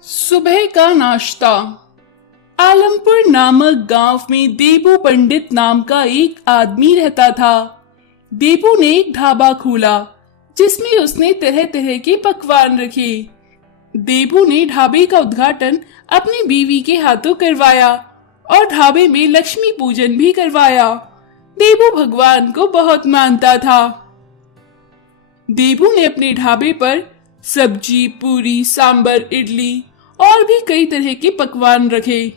सुबह का नाश्ता। आलमपुर नामक गांव में देबू पंडित नाम का एक आदमी रहता था। देबू ने एक ढाबा खोला जिसमें उसने तरह तरह के पकवान रखे। देबू ने ढाबे का उद्घाटन अपनी बीवी के हाथों करवाया और ढाबे में लक्ष्मी पूजन भी करवाया। देबू भगवान को बहुत मानता था। देबू ने अपने ढाबे पर सब्जी, पूरी, सांबर, इडली और भी कई तरह के पकवान रखे।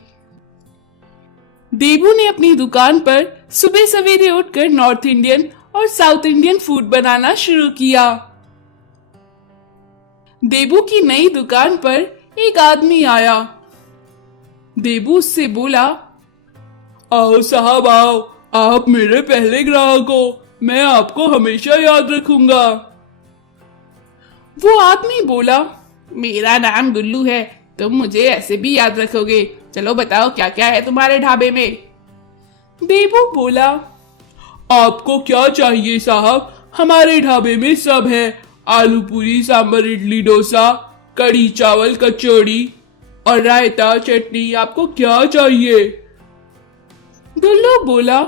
देबू ने अपनी दुकान पर सुबह सवेरे उठकर नॉर्थ इंडियन और साउथ इंडियन फूड बनाना शुरू किया। देबू की नई दुकान पर एक आदमी आया। देबू उससे बोला, आओ साहब आओ, आप मेरे पहले ग्राहक हो, मैं आपको हमेशा याद रखूंगा। वो आदमी बोला, मेरा नाम गुल्लू है, तुम मुझे ऐसे भी याद रखोगे। चलो बताओ क्या क्या है तुम्हारे ढाबे में। देबू बोला, आपको क्या चाहिए साहब, हमारे ढाबे में सब है। आलू पूरी, सांबर, इडली, डोसा, कढ़ी चावल, कचौड़ी और रायता, चटनी। आपको क्या चाहिए? गुल्लू बोला,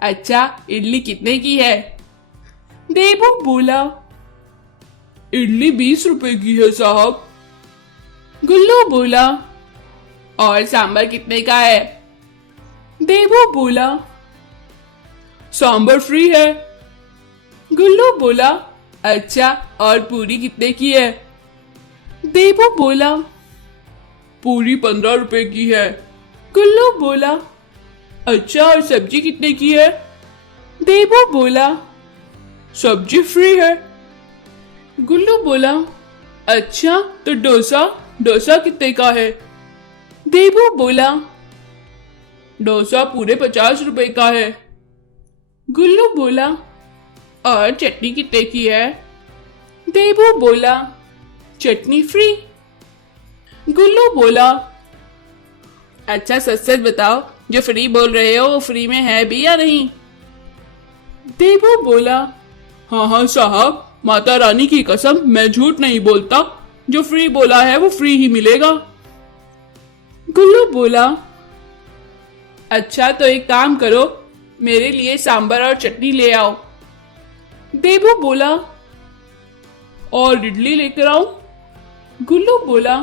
अच्छा इडली कितने की है? देबू बोला, इडली 20 रुपए की है साहब। गुल्लू बोला, और सांबर कितने का है? देबू बोला, सांबर फ्री है। गुल्लू बोला, अच्छा और पूरी कितने की है? देबू बोला, पूरी 15 रुपए की है। गुल्लू बोला, अच्छा और सब्जी कितने की है? देबू बोला, सब्जी फ्री है। गुल्लू बोला, अच्छा तो डोसा कितने का है? देबू बोला, डोसा पूरे 50 रुपए का है। गुल्लू बोला, और चटनी कितने की है? देबू बोला, चटनी फ्री। गुल्लू बोला, अच्छा सच सच बताओ, जो फ्री बोल रहे हो वो फ्री में है भी या नहीं? देबू बोला, हाँ हाँ साहब, माता रानी की कसम मैं झूठ नहीं बोलता, जो फ्री बोला है वो फ्री ही मिलेगा। गुल्लू बोला, अच्छा तो एक काम करो, मेरे लिए सांबर और चटनी ले आओ। देबू बोला, और इडली लेकर आऊं? गुल्लू बोला,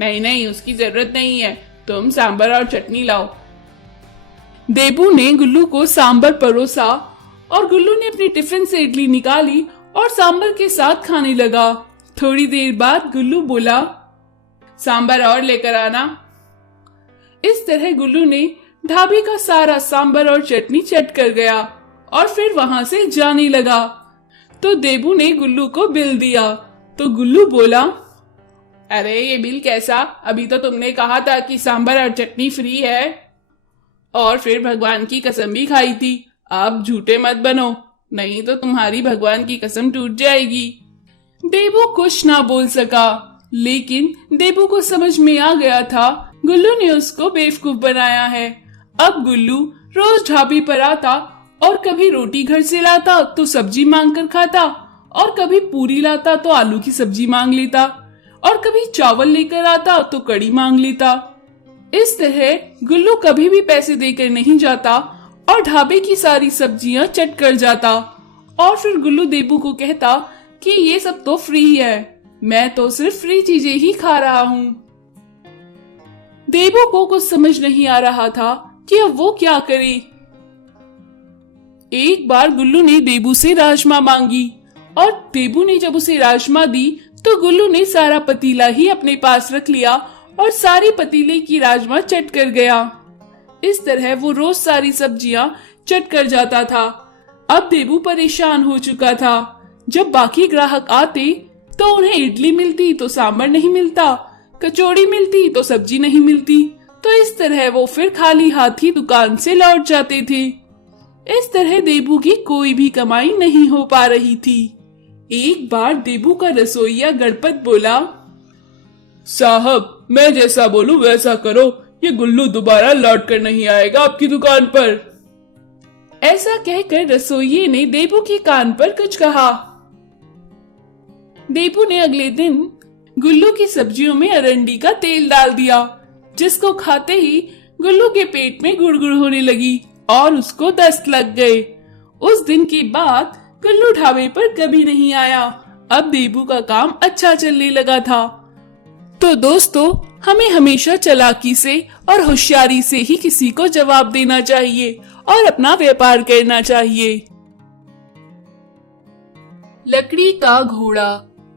नहीं नहीं उसकी जरूरत नहीं है, तुम सांबर और चटनी लाओ। देबू ने गुल्लू को सांबर परोसा और गुल्लू ने अपनी टिफिन से इडली निकाली और सांबर के साथ खाने लगा। थोड़ी देर बाद गुल्लू बोला, सांबर और लेकर आना। इस तरह गुल्लू ने ढाबे का सारा सांबर और चटनी चट कर गया और फिर वहां से जाने लगा। तो देबू ने गुल्लू को बिल दिया तो गुल्लू बोला, अरे ये बिल कैसा, अभी तो तुमने कहा था कि सांबर और चटनी फ्री है और फिर भगवान की कसम भी खाई थी। अब झूठे मत बनो, नहीं तो तुम्हारी भगवान की कसम टूट जाएगी। देबू कुछ ना बोल सका, लेकिन देबू को समझ में आ गया था गुल्लू ने उसको बेवकूफ बनाया है। अब गुल्लू रोज ढाबे पर आता और कभी रोटी घर से लाता तो सब्जी मांग कर खाता और कभी पूरी लाता तो आलू की सब्जी मांग लेता और कभी चावल लेकर आता तो कड़ी मांग लेता। इस तरह गुल्लू कभी भी पैसे देकर नहीं जाता और ढाबे की सारी सब्जियां चट कर जाता और फिर गुल्लू देबू को कहता कि ये सब तो फ्री है, मैं तो सिर्फ फ्री चीजें ही खा रहा हूँ। देबू को कुछ समझ नहीं आ रहा था कि अब वो क्या करे। एक बार गुल्लू ने देबू से राजमा मांगी और देबू ने जब उसे राजमा दी तो गुल्लू ने सारा पतीला ही अपने पास रख लिया और सारी पतीले की राजमा चट कर गया। इस तरह वो रोज सारी सब्जियां चट कर जाता था। अब देबू परेशान हो चुका था। जब बाकी ग्राहक आते तो उन्हें इडली मिलती तो सांबर नहीं मिलता, कचौड़ी मिलती तो सब्जी नहीं मिलती, तो इस तरह वो फिर खाली हाथ ही दुकान से लौट जाते थे। इस तरह देबू की कोई भी कमाई नहीं हो पा रही थी। एक बार देबू का रसोइया गणपत बोला, साहब मैं जैसा बोलूं वैसा करो, ये गुल्लू दोबारा लौट कर नहीं आएगा आपकी दुकान पर। ऐसा कहकर रसोइये ने देबू के कान पर कुछ कहा। देबू ने अगले दिन गुल्लू की सब्जियों में अरंडी का तेल डाल दिया, जिसको खाते ही गुल्लू के पेट में गुड़गुड़ होने लगी और उसको दस्त लग गए। उस दिन की बात गुल्लू ढाबे पर कभी नहीं आया। अब देबू का काम अच्छा चलने लगा था। तो दोस्तों, हमें हमेशा चालाकी से और होशियारी से ही किसी को जवाब देना चाहिए और अपना व्यापार करना चाहिए। लकड़ी का घोड़ा।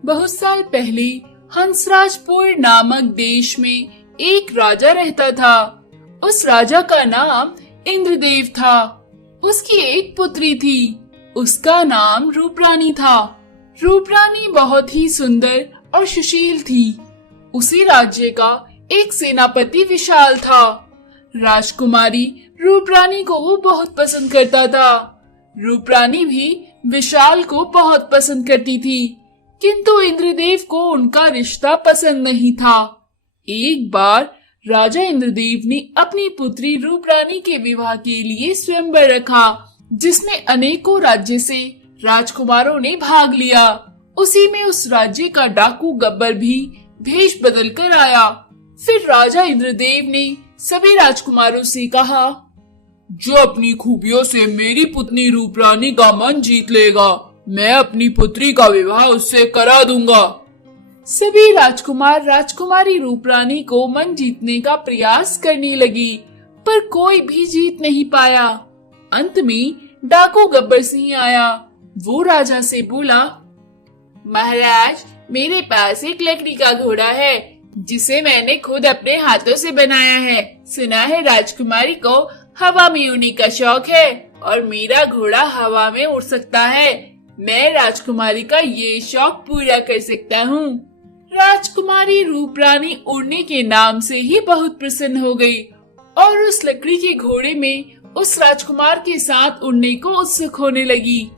बहुत साल पहले हंसराजपुर नामक देश में एक राजा रहता था। उस राजा का नाम इंद्रदेव था। उसकी एक पुत्री थी। उसका नाम रूपरानी था। रूपरानी बहुत ही सुंदर और सुशील थी। उसी राज्य का एक सेनापति विशाल था। राजकुमारी रूपरानी को वो बहुत पसंद करता था। रूपरानी भी विशाल को बहुत पसंद करती थी, किंतु इंद्रदेव को उनका रिश्ता पसंद नहीं था। एक बार राजा इंद्रदेव ने अपनी पुत्री रूपरानी के विवाह के लिए स्वयंवर रखा, जिसमें अनेकों राज्य से राजकुमारों ने भाग लिया। उसी में उस राज्य का डाकू गब्बर भी भेष बदल कर आया। फिर राजा इंद्रदेव ने सभी राजकुमारों से कहा, जो अपनी खूबियों से मेरी पुत्री रूपरानी का मन जीत लेगा, मैं अपनी पुत्री का विवाह उससे करा दूंगा। सभी राजकुमार राजकुमारी रूपरानी को मन जीतने का प्रयास करने लगी, पर कोई भी जीत नहीं पाया। अंत में डाकू गब्बर सिंह आया। वो राजा से बोला, महाराज, मेरे पास एक लकड़ी का घोड़ा है, जिसे मैंने खुद अपने हाथों से बनाया है। सुना है राजकुमारी को हवा में उड़ने का शौक है और मेरा घोड़ा हवा में उड़ सकता है। मैं राजकुमारी का ये शौक पूरा कर सकता हूँ। राजकुमारी रूपरानी उड़ने के नाम से ही बहुत प्रसन्न हो गई और उस लकड़ी के घोड़े में उस राजकुमार के साथ उड़ने को उत्सुक होने लगी।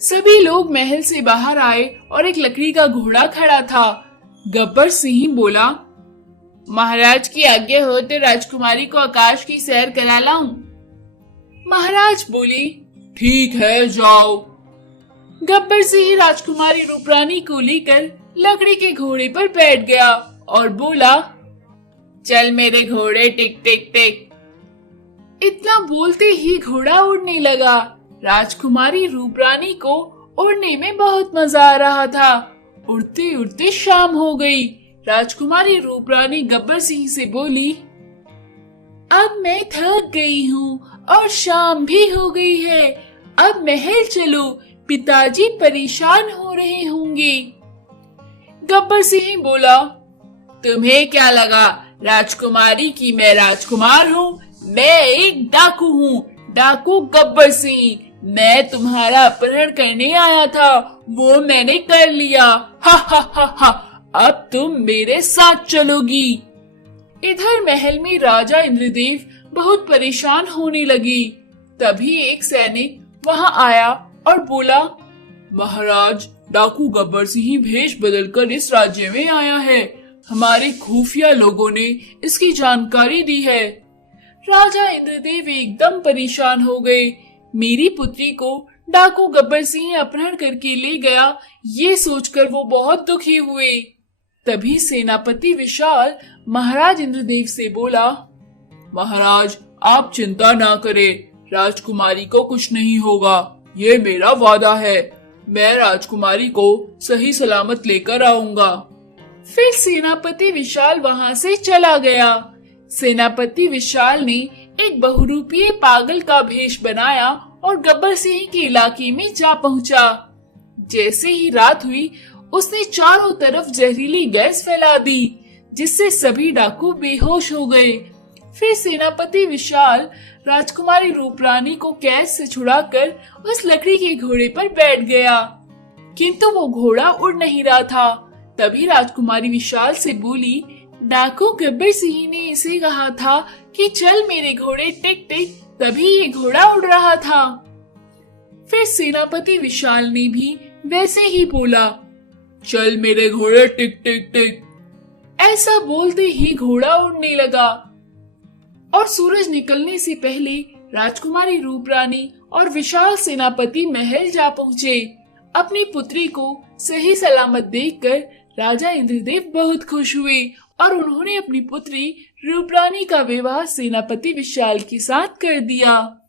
सभी लोग महल से बाहर आए और एक लकड़ी का घोड़ा खड़ा था। गब्बर सिंह बोला, महाराज की आज्ञा हो तो राजकुमारी को आकाश की सैर करा लाऊं। महाराज बोले, ठीक है, जाओ। गब्बर सिंह राजकुमारी रूपरानी को लेकर लकड़ी के घोड़े पर बैठ गया और बोला, चल मेरे घोड़े, टिक टिक टिक। इतना बोलते ही घोड़ा उड़ने लगा। राजकुमारी रूपरानी को उड़ने में बहुत मजा आ रहा था। उड़ते उड़ते शाम हो गई। राजकुमारी रूपरानी गब्बर सिंह से बोली, अब मैं थक गई हूँ और शाम भी हो गई है। अब महल चलो, पिताजी परेशान हो रहे होंगे। गब्बर सिंह बोला, तुम्हें क्या लगा राजकुमारी की मैं राजकुमार हूँ? मैं एक डाकू हूँ, डाकू गब्बर सिंह। मैं तुम्हारा अपहरण करने आया था, वो मैंने कर लिया। हा हा हा हा, अब तुम मेरे साथ चलोगी। इधर महल में राजा इंद्रदेव बहुत परेशान होने लगी। तभी एक सैनिक वहां आया और बोला, महाराज, डाकू गब्बर सिंह भेष बदलकर इस राज्य में आया है। हमारे खुफिया लोगों ने इसकी जानकारी दी है। राजा इंद्रदेव एकदम परेशान हो गए। मेरी पुत्री को डाकू गब्बर सिंह अपहरण करके ले गया, ये सोचकर वो बहुत दुखी हुए। तभी सेनापति विशाल महाराज इंद्रदेव से बोला, महाराज, आप चिंता ना करें, राजकुमारी को कुछ नहीं होगा, ये मेरा वादा है। मैं राजकुमारी को सही सलामत लेकर आऊंगा। फिर सेनापति विशाल वहां से चला गया। सेनापति विशाल ने एक बहुरूपीय पागल का भेष बनाया और गब्बर सिंह के इलाके में जा पहुंचा। जैसे ही रात हुई, उसने चारों तरफ जहरीली गैस फैला दी, जिससे सभी डाकू बेहोश हो गए। फिर सेनापति विशाल राजकुमारी रूपरानी को कैद से छुड़ाकर उस लकड़ी के घोड़े पर बैठ गया, किंतु वो घोड़ा उड़ नहीं रहा था। तभी राजकुमारी विशाल से बोली, डाकू गब्बर सिंह ने इसे कहा था कि चल मेरे घोड़े, टिक टिक, तभी ये घोड़ा उड़ रहा था। फिर सेनापति विशाल ने भी वैसे ही बोला, चल मेरे घोड़े, टिक टिक टिक। ऐसा बोलते ही घोड़ा उड़ने लगा और सूरज निकलने से पहले राजकुमारी रूपरानी और विशाल सेनापति महल जा पहुँचे। अपनी पुत्री को सही सलामत देखकर राजा इंद्रदेव बहुत खुश हुए और उन्होंने अपनी पुत्री रूपरानी का विवाह सेनापति विशाल के साथ कर दिया।